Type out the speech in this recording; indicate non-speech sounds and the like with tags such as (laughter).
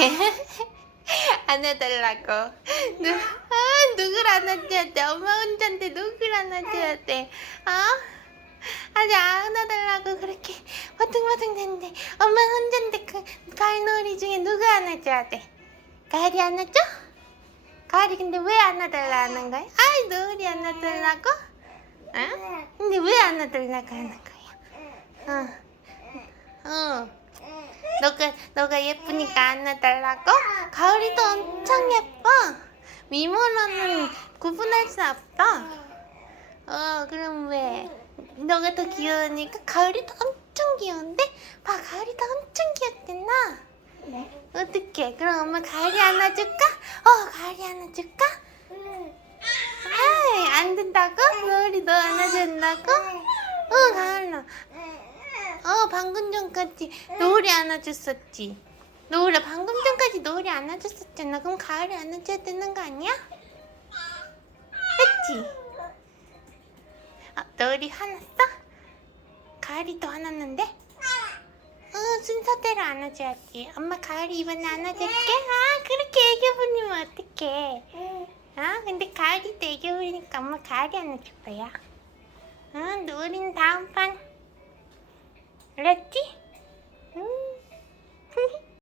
(laughs) 안아달라고. 누, 아, 누굴 안아줘야 돼? 엄마 혼자인데 누굴 안아줘야 돼? 어? 아직 안아달라고 그렇게 버둥버둥 됐는데 엄마 혼자인데 그 가을놀이 중에 누구 안아줘야 돼? 가을이 안아줘? 가을이 근데 왜 안아달라는 거야? 아이 노을이 안아달라고? 응? 근데 왜 안아달라고 하는 거야? 어. 어. 너가 너가 예쁘니까 안아달라고? 가을이도 엄청 예뻐. 미모로는 구분할 수 없어. 어 그럼 왜? 너가 더 귀여우니까 가을이도 엄청 귀여운데? 봐 가을이도 엄청 귀엽잖아. 네. 어떡해? 그럼 엄마 가을이 안아줄까? 어 가을이 안아줄까? 아이 안 된다고? 가을이 너 안아준다고? 어 가을아. 어 방금 전까지 노을이 안아줬었지. 노을아 방금 전까지 노을이 안아줬었잖아. 그럼 가을이 안아줘야 되는 거 아니야? 했지? 어, 노을이 화났어? 가을이도 화났는데? 어 순서대로 안아줘야지. 엄마 가을이 이번에 안아줄게. 아 그렇게 애교 부리면 어떡해? 아 근데 가을이도 애교 부리니까 엄마 가을이 안아줄 거야. 응 노을이는 다음 판. 알았지? 응.